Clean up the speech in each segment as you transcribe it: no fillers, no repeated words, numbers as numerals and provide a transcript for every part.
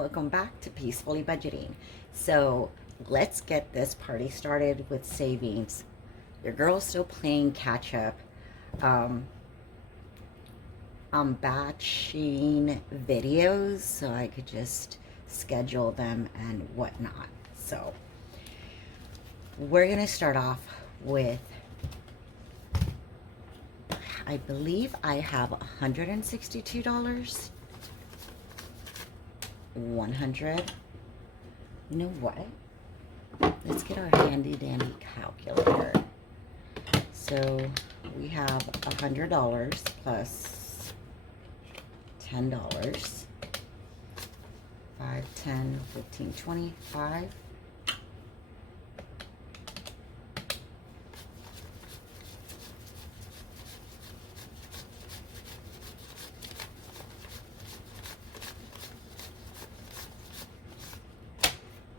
welcome back to Peacefully Budgeting. So let's get this party started with savings. Your girl's still playing catch up. Um, I'm batching videos so I could just schedule them and whatnot. So we're gonna start off with, I believe I have $162. 100. You know what? Let's get our handy dandy calculator. So we have $100 plus $10. 5, 10, 15, 25.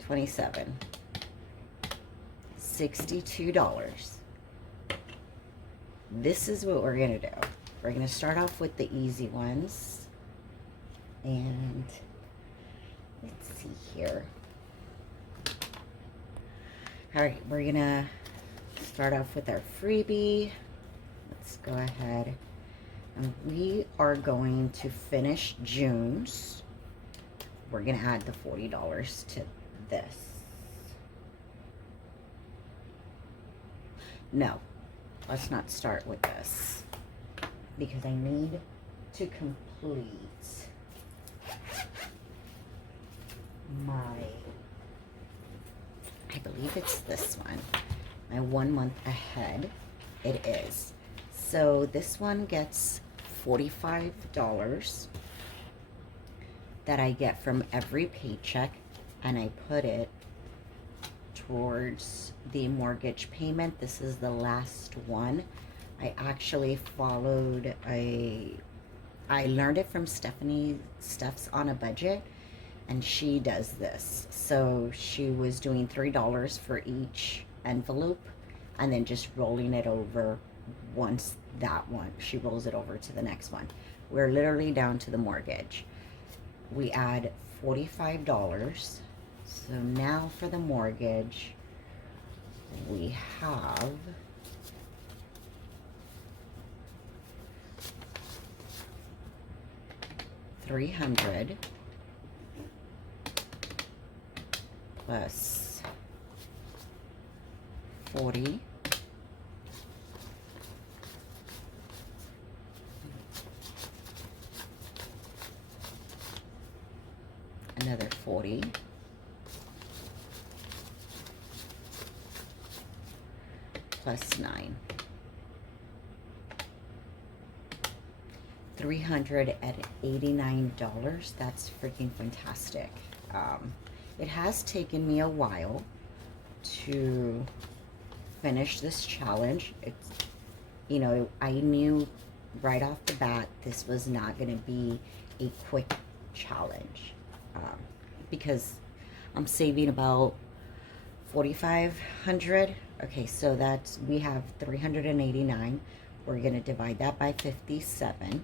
$27. $62. This is what we're gonna do. We're gonna start off with the easy ones. And let's see here. All right, we're gonna start off with our freebie. Let's go ahead. And we are going to finish June's. We're gonna add the $40 to this. No, let's not start with this because I need to complete my, I believe it's this one, my 1 month ahead. It is. So this one gets $45 that I get from every paycheck, and I put it towards the mortgage payment. This is the last one. I actually followed I learned it from Steph's on a budget, and she does this. So she was doing $3 for each envelope and then just rolling it over. Once that one, she rolls it over to the next one. We're literally down to the mortgage. We add $45. So now for the mortgage, we have $300 plus 40 another 40 plus 9, $389. That's freaking fantastic. It has taken me a while to finish this challenge. It's, you know, I knew right off the bat this was not going to be a quick challenge, because I'm saving about $4,500. Okay, so that's, we have 389. We're gonna divide that by 57.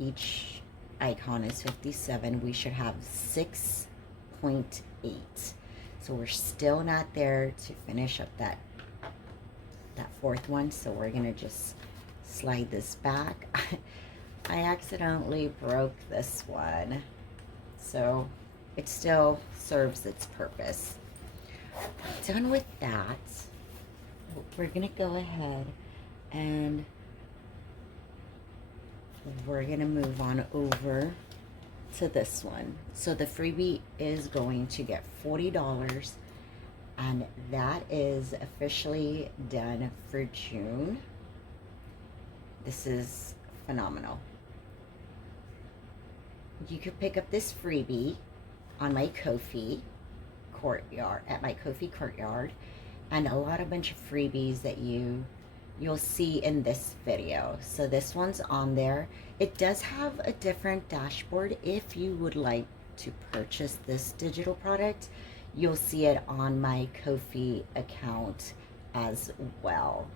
Each icon is 57. We should have 6.8. So we're still not there to finish up that fourth one. So we're gonna just slide this back. I accidentally broke this one, so it still serves its purpose. Done with that, we're gonna go ahead and we're gonna move on over to this one. So the freebie is going to get $40, and that is officially done for June. This is phenomenal. You could pick up this freebie on my Ko-Fi Courtyard, at my Ko-Fi Courtyard, and a bunch of freebies that you'll see in this video. So this one's on there. It does have a different dashboard. If you would like to purchase this digital product, you'll see it on my Ko-Fi account as well.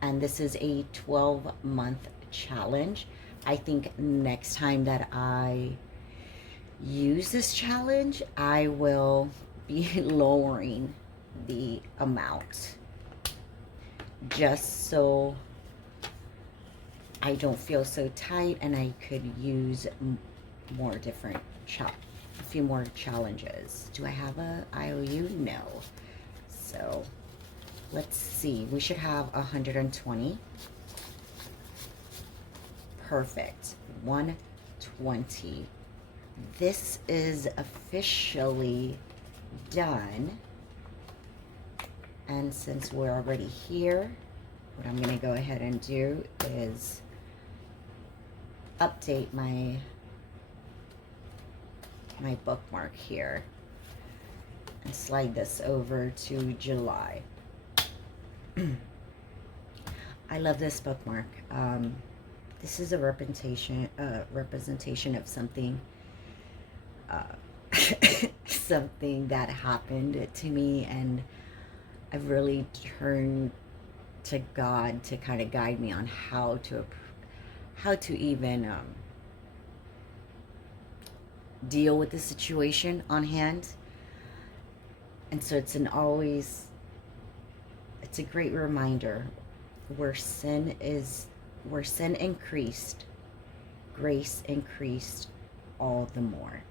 And this is a 12-month challenge. I think next time that I use this challenge, I will be lowering the amount just so I don't feel so tight, and I could use more different a few more challenges. Do I have a IOU? No. So let's see. We should have 120. Perfect. 120. This is officially done. And since we're already here, what I'm going to go ahead and do is update my bookmark here and slide this over to July. I love this bookmark. This is a representation of something something that happened to me, and I've really turned to God to kind of guide me on how to even deal with the situation on hand. And so it's a great reminder, where sin increased, grace increased all the more.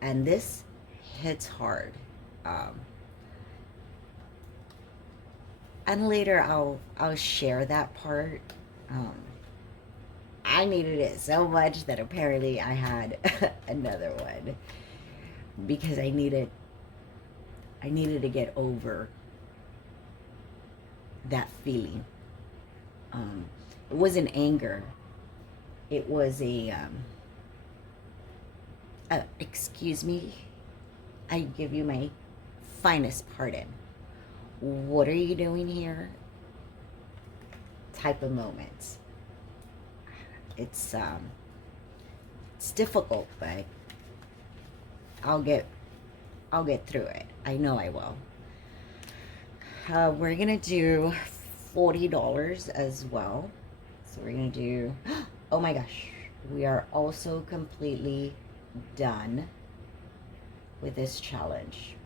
And this hits hard. And later I'll share that part. I needed it so much that apparently I had another one, because I needed to get over that feeling. It wasn't anger. It was excuse me, I give you my finest pardon. What are you doing here? Type of moments. It's difficult, but I'll get through it. I know I will. We're gonna do $40 as well. So we're gonna do, oh my gosh, we are also completely done with this challenge.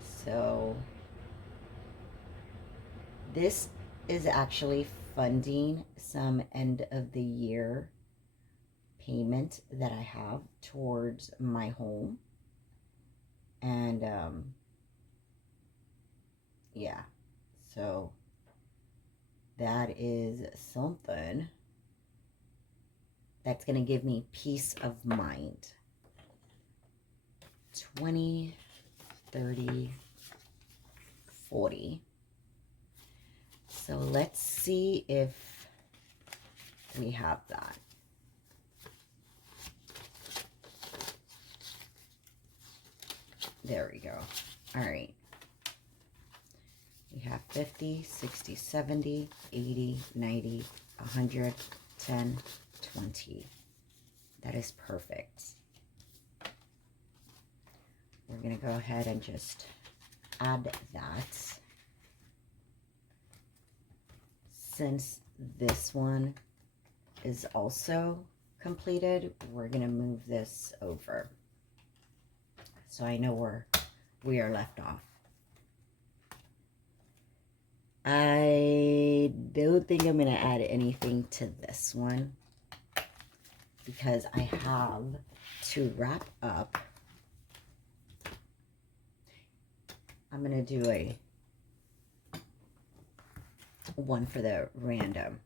So this is actually funding some end of the year payment that I have towards my home. And yeah, so that is something that's going to give me peace of mind. 20, 30, 40. So let's see if we have that. There we go. All right. We have 50, 60, 70, 80, 90, 100, 10, 20. That is perfect. We're going to go ahead and just add that. Since this one is also completed, we're going to move this over, so I know where we are left off. I don't think I'm going to add anything to this one, because I have to wrap up. I'm going to do a one for the random.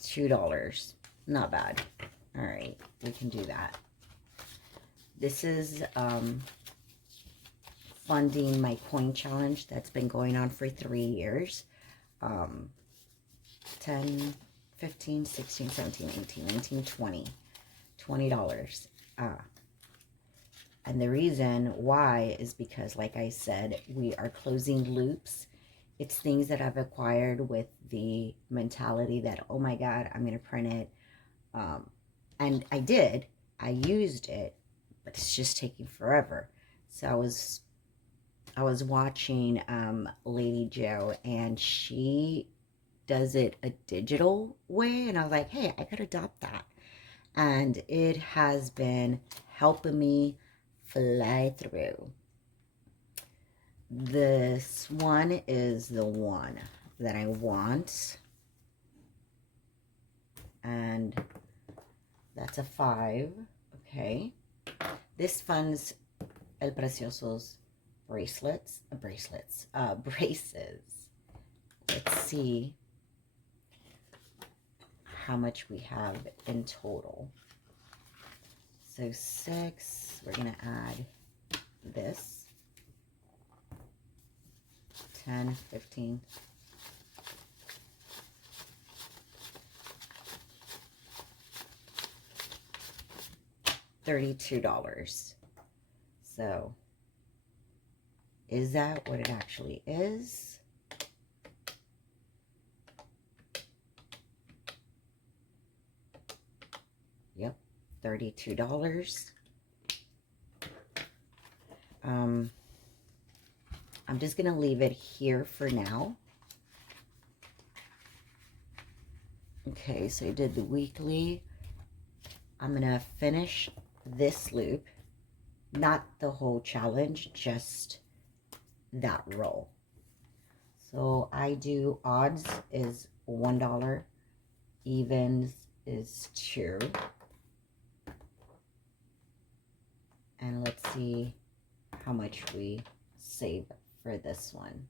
$2. Not bad. All right, we can do that. This is funding my coin challenge that's been going on for 3 years. 10, 15, 16, 17, 18, 19, 20. $20. And the reason why is because, like I said, we are closing loops. It's things that I've acquired with the mentality that, oh my God, I'm going to print it. And I did. I used it, but it's just taking forever. So I was watching Lady Jo, and she does it a digital way, and I was like, hey, I could adopt that. and it has been helping me fly through. This one is the one that I want, and that's a 5. Okay, this funds El Precioso's braces. Let's see how much we have in total. So 6, we're gonna add this, 10, 15, $32. So is that what it actually is? Yep, $32. I'm just gonna leave it here for now. Okay, so I did the weekly. I'm gonna finish this loop, not the whole challenge, just that row. So I do odds is $1, evens is 2, and let's see how much we save for this one.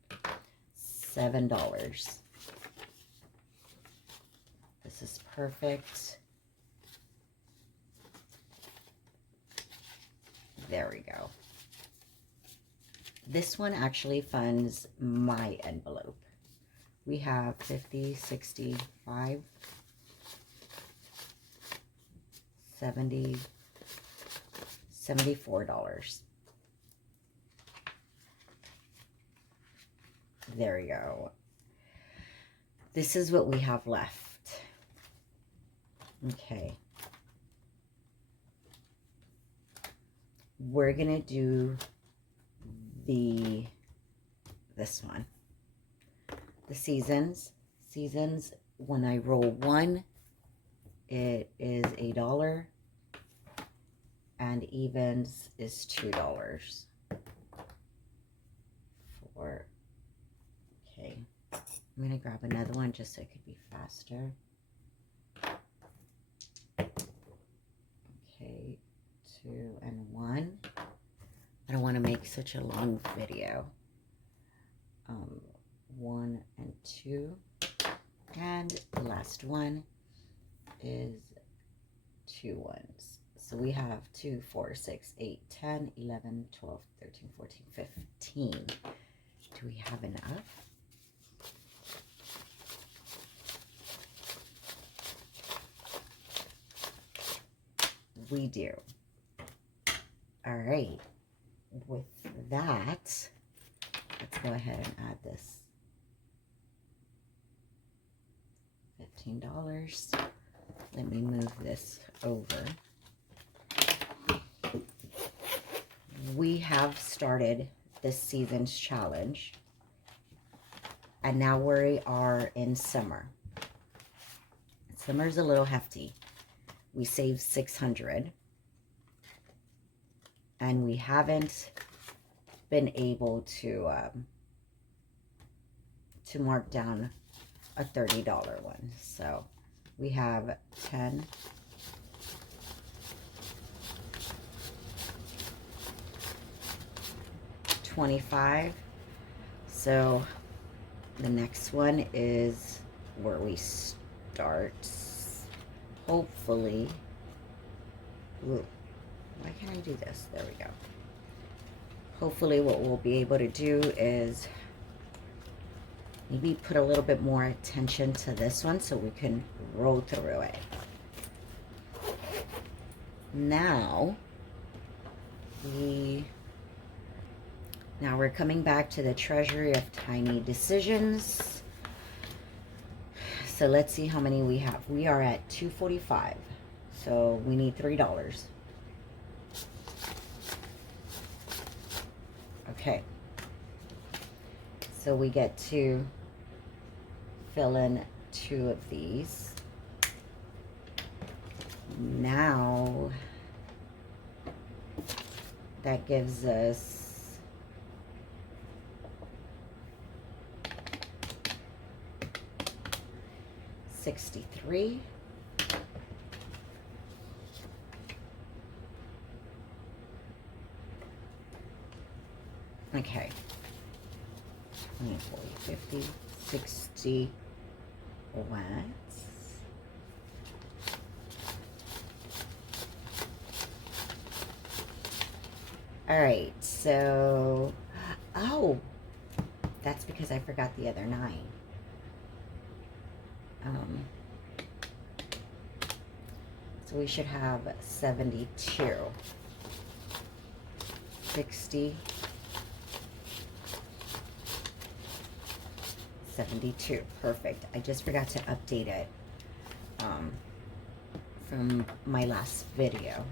$7. This is perfect. There we go. This one actually funds my envelope. We have 50, 65, 70, $74. There we go. This is what we have left. Okay. We're gonna do this one. The seasons. Seasons, when I roll 1, it is $1. And evens is $2. Okay. I'm gonna grab another one just so it could be faster. Okay, 2 and 1. I don't want to make such a long video. 1 and 2. And the last one is 2 ones. So we have 2, 4, 6, 8, 10, 11, 12, 13, 14, 15. Do we have enough? We do. All right. With that, let's go ahead and add this $15. Let me move this over. We have started this season's challenge, and now we are in summer. Summer's a little hefty. We saved 600, and we haven't been able to mark down a $30 one. So we have 10, 25. So the next one is where we start. Hopefully, ooh, why can't I do this? There we go. Hopefully what we'll be able to do is maybe put a little bit more attention to this one so we can roll through it. Now we're coming back to the Treasury of Tiny Decisions. So let's see how many we have. We are at 245. So we need $3. Okay. So we get to fill in 2 of these. Now that gives us $63. Okay. 20, 40, 50, 60. What? All right, so, oh, that's because I forgot the other 9. So we should have 72. 60. 72. Perfect. I just forgot to update it from my last video.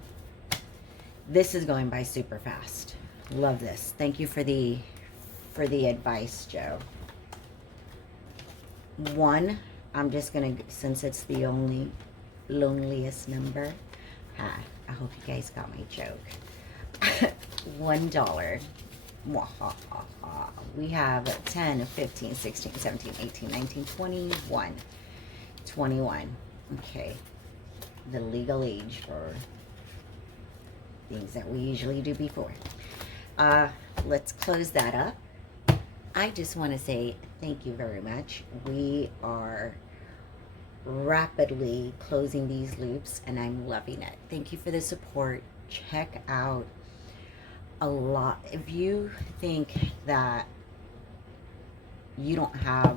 This is going by super fast. Love this. Thank you for the advice, Joe. 1, I'm just gonna, since it's the only loneliest number. I hope you guys got my joke. $1. We have 10, 15, 16, 17, 18, 19, 21. 21. Okay. The legal age for things that we usually do before. Let's close that up. I just want to say thank you very much. We are rapidly closing these loops and I'm loving it. Thank you for the support. Check out a lot. If you think that you don't have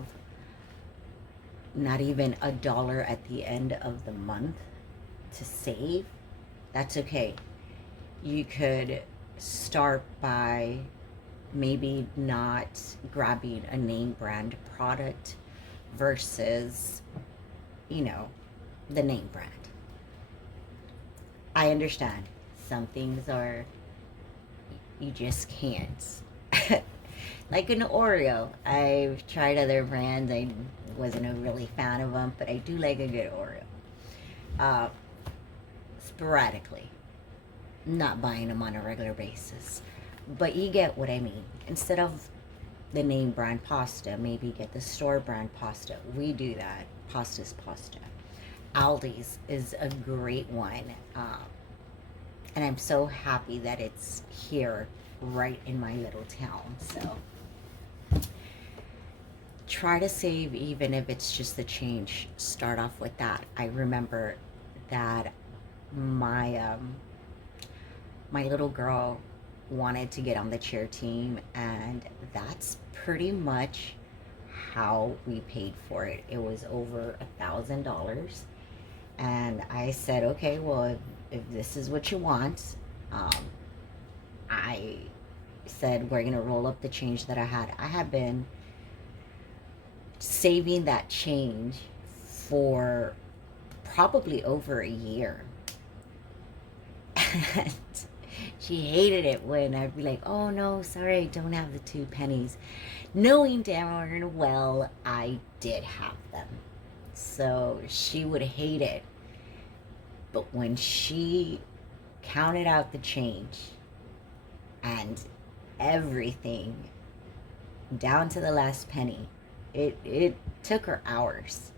not even $1 at the end of the month to save, that's okay. You could start by maybe not grabbing a name brand product versus, you know, the name brand. I understand some things are, you just can't. Like an Oreo. I've tried other brands. I wasn't a really fan of them, but I do like a good Oreo. Sporadically. Not buying them on a regular basis. But you get what I mean. Instead of the name brand pasta, maybe get the store brand pasta. We do that. Pasta's pasta. Aldi's is a great one. And I'm so happy that it's here right in my little town. So try to save, even if it's just the change. Start off with that. I remember that my my little girl wanted to get on the cheer team, and that's pretty much how we paid for it. It was over $1,000, and I said, okay, well, if this is what you want, I said we're gonna roll up the change that I had. I have been saving that change for probably over a year. And she hated it when I'd be like, oh no, sorry, I don't have the 2 pennies. Knowing damn well I did have them. So she would hate it. But when she counted out the change and everything down to the last penny, it took her hours.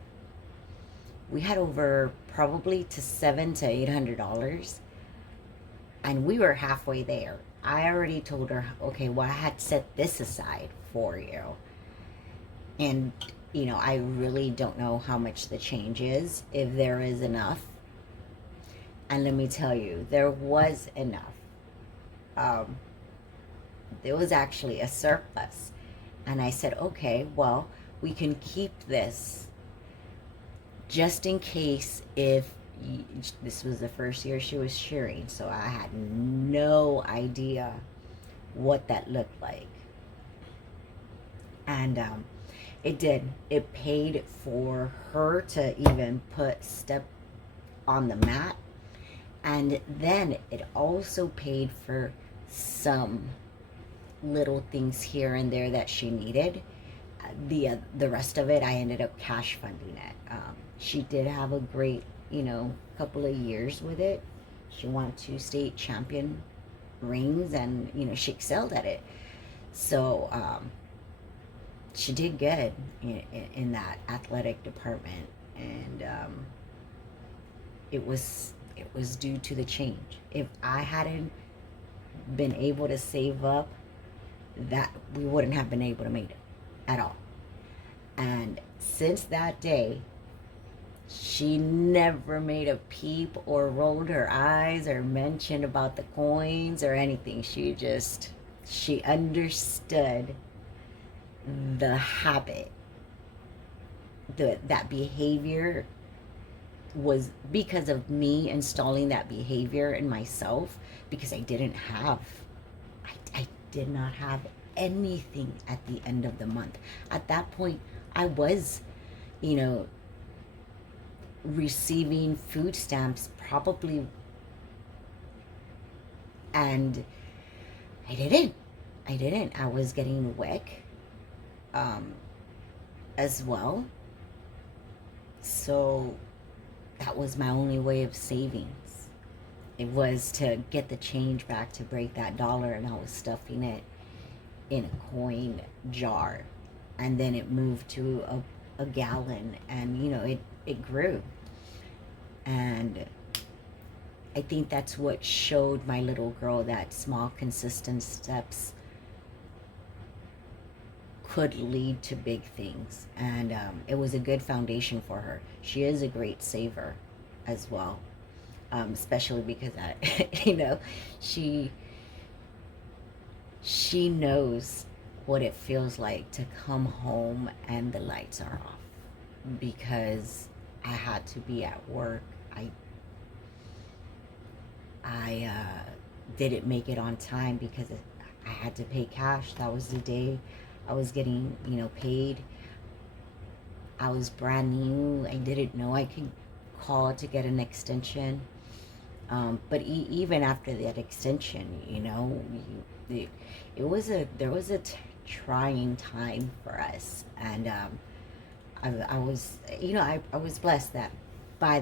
We had over probably to $700 to $800, and we were halfway there. I already told her, okay, well, I had set this aside for you, and you know, I really don't know how much the change is, if there is enough. And let me tell you, there was enough. There was actually a surplus. And I said, okay, well, we can keep this just in case if this was the first year she was cheering. So I had no idea what that looked like. And it did. It paid for her to even put step on the mat. And then it also paid for some little things here and there that she needed. The rest of it, I ended up cash funding it. She did have a great, you know, couple of years with it. She won 2 state champion rings, and she excelled at it. So she did good in that athletic department, and it was due to the change. If I hadn't been able to save up, that we wouldn't have been able to make it at all. And since that day, she never made a peep or rolled her eyes or mentioned about the coins or anything. She understood the habit. That behavior was because of me installing that behavior in myself, because I did not have anything at the end of the month. At that point, I was, receiving food stamps probably, and I didn't. I was getting WIC as well. So that was my only way of savings. It was to get the change back to break that dollar, and I was stuffing it in a coin jar. And then it moved to a gallon, and it grew. And I think that's what showed my little girl that small, consistent steps could lead to big things. And it was a good foundation for her. She is a great saver as well, especially because she knows what it feels like to come home and the lights are off, because I had to be at work. I didn't make it on time because I had to pay cash. That was the day I was getting paid. I was brand new. I didn't know I could call to get an extension. But even after that extension, there was a trying time for us, and I was I was blessed that by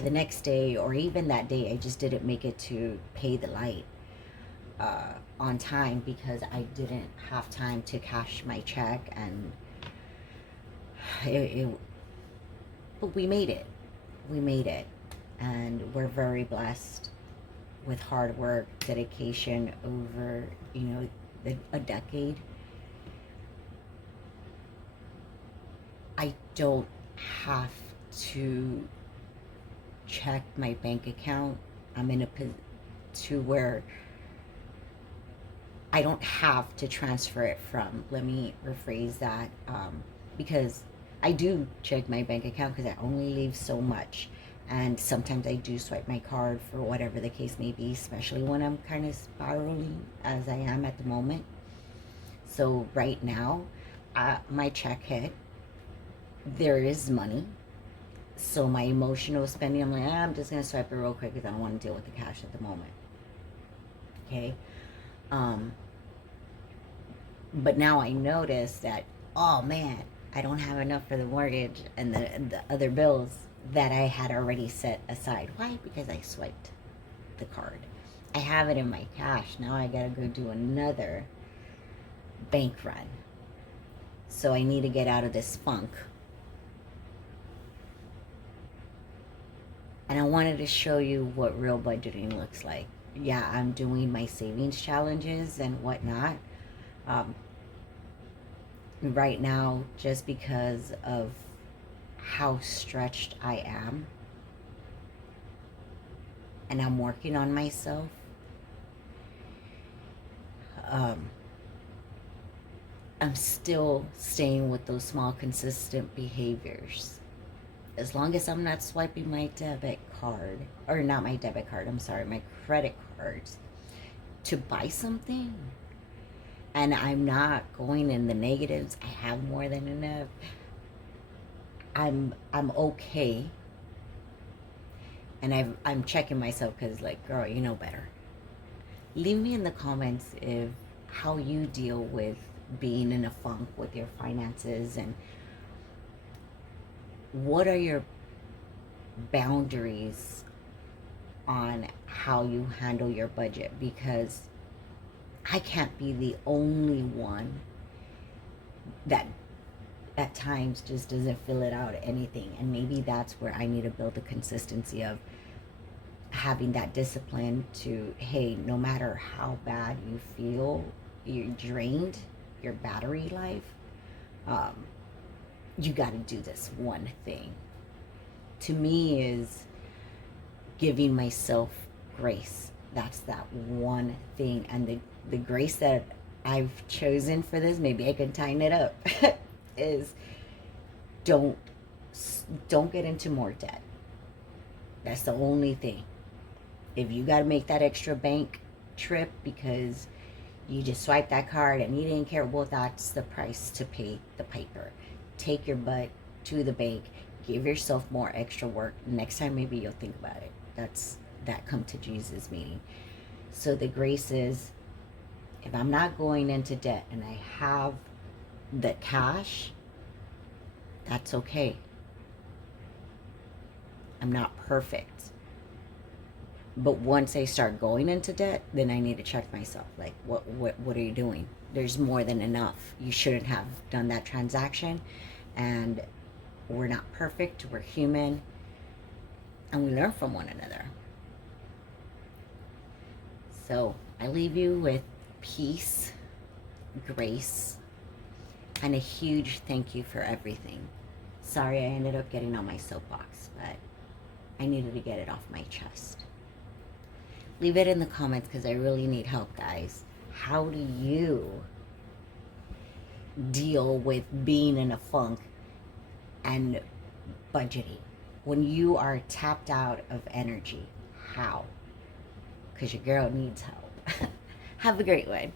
the next day, or even that day, I just didn't make it to pay the light on time, because I didn't have time to cash my check, and but we made it. And we're very blessed with hard work, dedication over a decade. I don't have to check my bank account. I'm in a to where I don't have to transfer it from. Let me rephrase that, because I do check my bank account, because I only leave so much, and sometimes I do swipe my card for whatever the case may be, especially when I'm kind of spiraling as I am at the moment. So right now, my check hit. There is money. So my emotional spending, I'm like, I'm just going to swipe it real quick because I don't want to deal with the cash at the moment. Okay? But now I notice that, oh man, I don't have enough for the mortgage and the other bills that I had already set aside. Why? Because I swiped the card. I have it in my cash. Now I got to go do another bank run. So I need to get out of this funk. And I wanted to show you what real budgeting looks like. Yeah, I'm doing my savings challenges and whatnot. Right now, just because of how stretched I am, and I'm working on myself, I'm still staying with those small, consistent behaviors. As long as I'm not swiping my debit card, or not my debit card, I'm sorry, my credit cards to buy something, and I'm not going in the negatives, I have more than enough, I'm okay. And I'm checking myself, because like, girl, you know better. Leave me in the comments if how you deal with being in a funk with your finances, and what are your boundaries on how you handle your budget, because I can't be the only one that at times just doesn't fill it out anything. And maybe that's where I need to build the consistency of having that discipline to, hey, no matter how bad you feel, you're drained, your battery life, you got to do this one thing. To me is giving myself grace. That's that one thing. And the grace that I've chosen for this, maybe I can tighten it up, is don't get into more debt. That's the only thing. If you got to make that extra bank trip because you just swiped that card and you didn't care, well, that's the price to pay the piper. Take your butt to the bank. Give yourself more extra work. Next time, maybe you'll think about it. That's that come to Jesus meeting. So the grace is, if I'm not going into debt and I have the cash, that's okay. I'm not perfect. But once I start going into debt, then I need to check myself. Like, what are you doing? There's more than enough. You shouldn't have done that transaction. And we're not perfect. We're human. And we learn from one another. So I leave you with peace, grace, and a huge thank you for everything. Sorry I ended up getting on my soapbox, but I needed to get it off my chest. Leave it in the comments because I really need help, guys. How do you deal with being in a funk and budgeting when you are tapped out of energy? How? Because your girl needs help. Have a great one.